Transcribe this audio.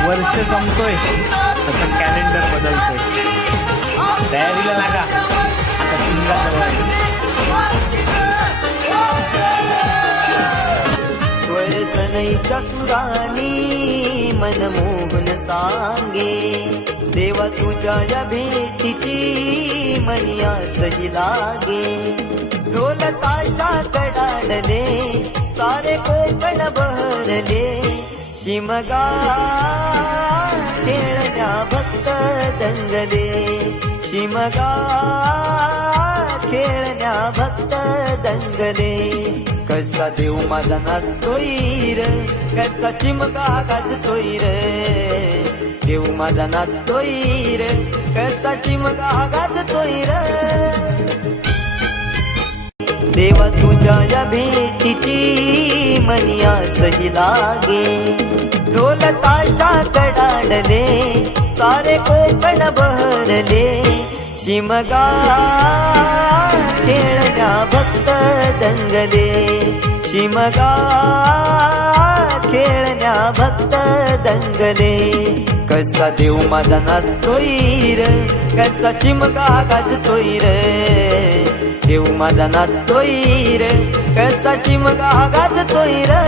वर्ष संपतोय तसं कॅलेंडर बदलतोय. तयारीला लागा, आता शिमगा जवळ आहे. स्वर सनईच्या सुरानी मनमोहन सांगे, देवा तुझ्या या भेटीची मनी आसही लागे. ढोल ताशा कडाडले सारे कोकण बहरले, शिमगा खेळण्या भक्त दंगले. शिमगा खेळण्या भक्त दंगले. कसा देव माझा नाचतोय र, कसा शिमगा गाजतोय र. देव माझा नाचतोय र, कसा शिमगा गाजतोय र. देवा तुझ्या या भेटीची मनी आसही लागे. ढोल ताशा कडाडले सारे कोकण बहरले, शिमगा खेळण्या भक्त दंगले. शिमगा खेळण्या भक्त दंगले. कसा देव माझा नाचतोय र, कसा शिमगा गाजतोय र. देव माझा नाचतोय र, कसा शिमगा गाजतोय र.